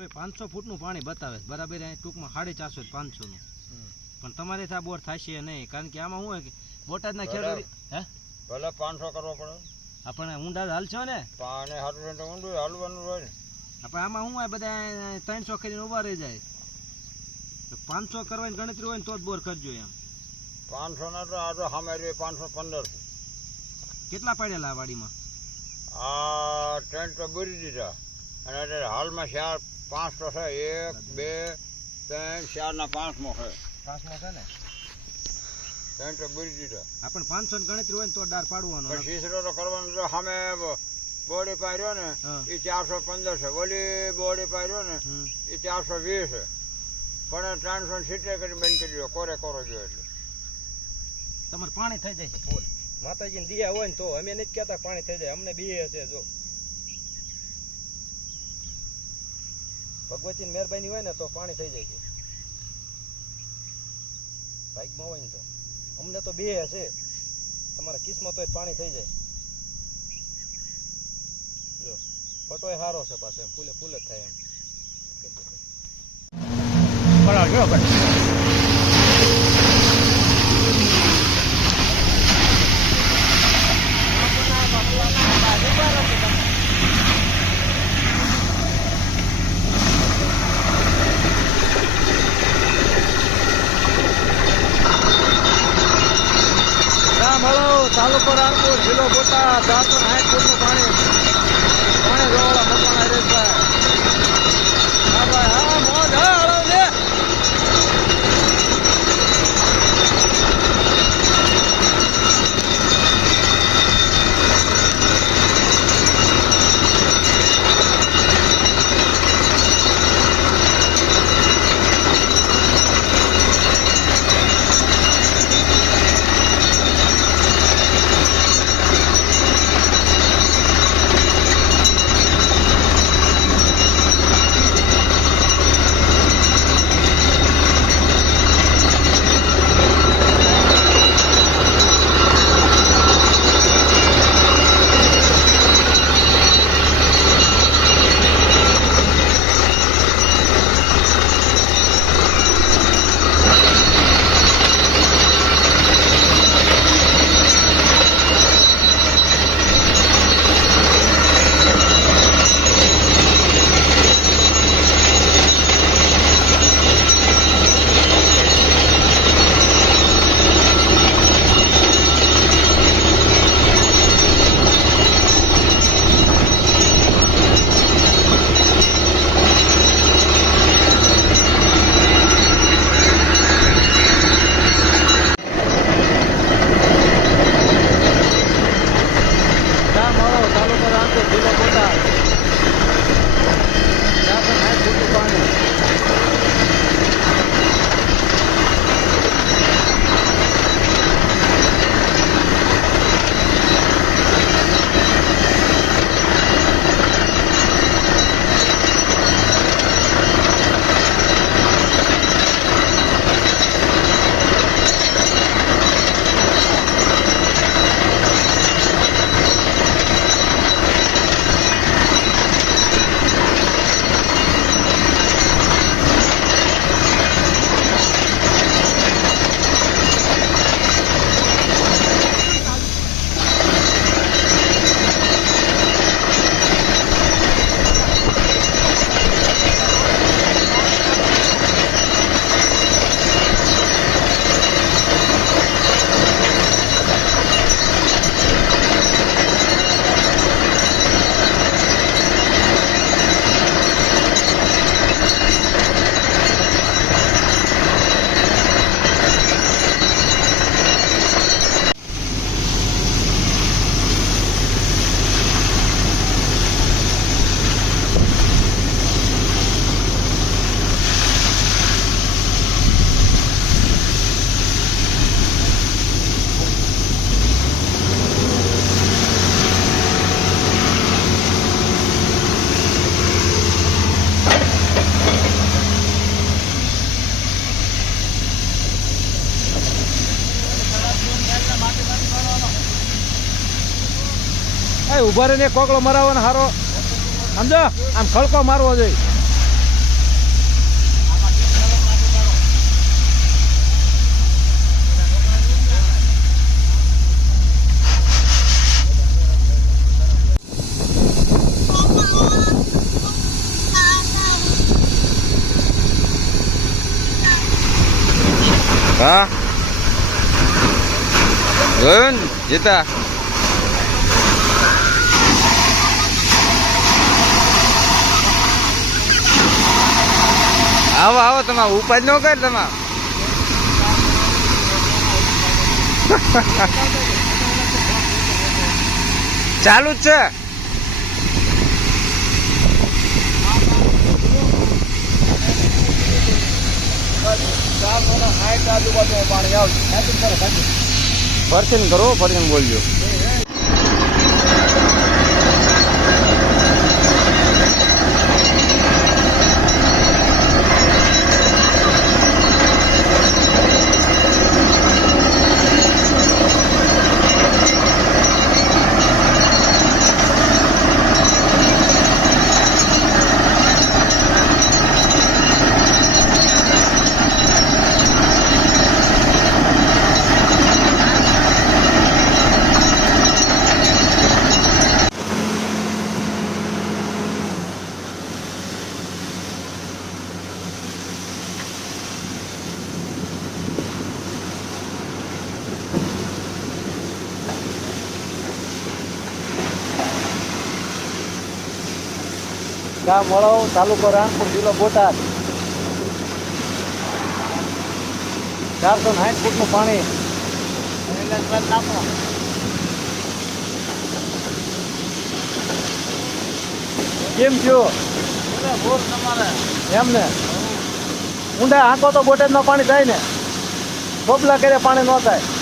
ભાઈ પાંચસો ફૂટનું પાણી બતાવે બરાબર અહીં ટૂંકમાં સાડી ચારસો પાંચસોનું. પણ તમારે ત્યાં બોર થશે નહીં. કારણ કે આમાં શું હોય કે બોટાદના ખેડૂત હે? ભલે પાંચસો કરવો પડે. આપણે ઊંડા હાલશો ને? પાણી હાલવું તો ઊંડું હાલવાનું હોય ને. આપણે આમાં શું હોય બધા ત્રણસો કરીને ઊભા રહી જાય. તો પાંચસો કરવાની ગણતરી હોય ને તો જ બોર કરજો એમ. પાંચસો ના તો આજે સામે પાંચસો પંદર. કેટલા પડેલા વાડીમાં? આ ટ્રેન તો બુરી દીધા. અને અત્યારે હાલમાં ચાર પાંચ તો છે એક બે ત્રણ ચાર ના પાંચમો છે. પાંચમો છે ને? ત્રણ તો બુરી દીધા આપણે પાંચસો ની ગણતરી હોય ને તો ડાર પાડવાનો પણ શીશરો તો કરવાનો તો સામે બોડી પાડ્યો ને એ ચારસો પંદર છે. ઓલી બોડી પાડ્યો ને એ ચારસો વીસ છે. પણ ત્રણસો સિત્તેર કરી બંધ કરી દો કોરે કોરો જો એટલે. તમારે પાણી થઈ જાય છે? માતાજી માતાજીને દિયા હોય ને તો. અમે નથી કહેતા પાણી થઈ જાય. અમને બી હશે જો. ભગવતીની મહેરબાની હોય ને તો પાણી થઈ જાય છે. બાઇકમાં હોય ને તો. અમને તો બે હશે. તમારા કિસ્મત હોય પાણી થઈ જાય. જો, પટોય સારો છે પાછો એમ, ફૂલે ફૂલ થાય એમ. રામ તાલુકો રાણપુર જિલ્લો બોટાદ ચારસો સાઠ ફૂટનું પાણી એ ઊભા રહીને કોકડો મરાવો ને હારો. સમજો? આમ ખડકો મારવો જોઈએ. હા? જોયું જીતા? આવો આવો તમારે ઉપાય ન કર તમારે ચાલુ જ છે. ફરતીન કરો ફરતીન બોલજો. ગામ મળો તાલુકો રાણપુર જિલ્લો બોટાદ. ચારસો સાઠ ફૂટનું પાણી. કેમ છો એમ ને ઊંડા આંકો તો બોટાદમાં પાણી થાય ને. ખોપલા કરે પાણી ન થાય.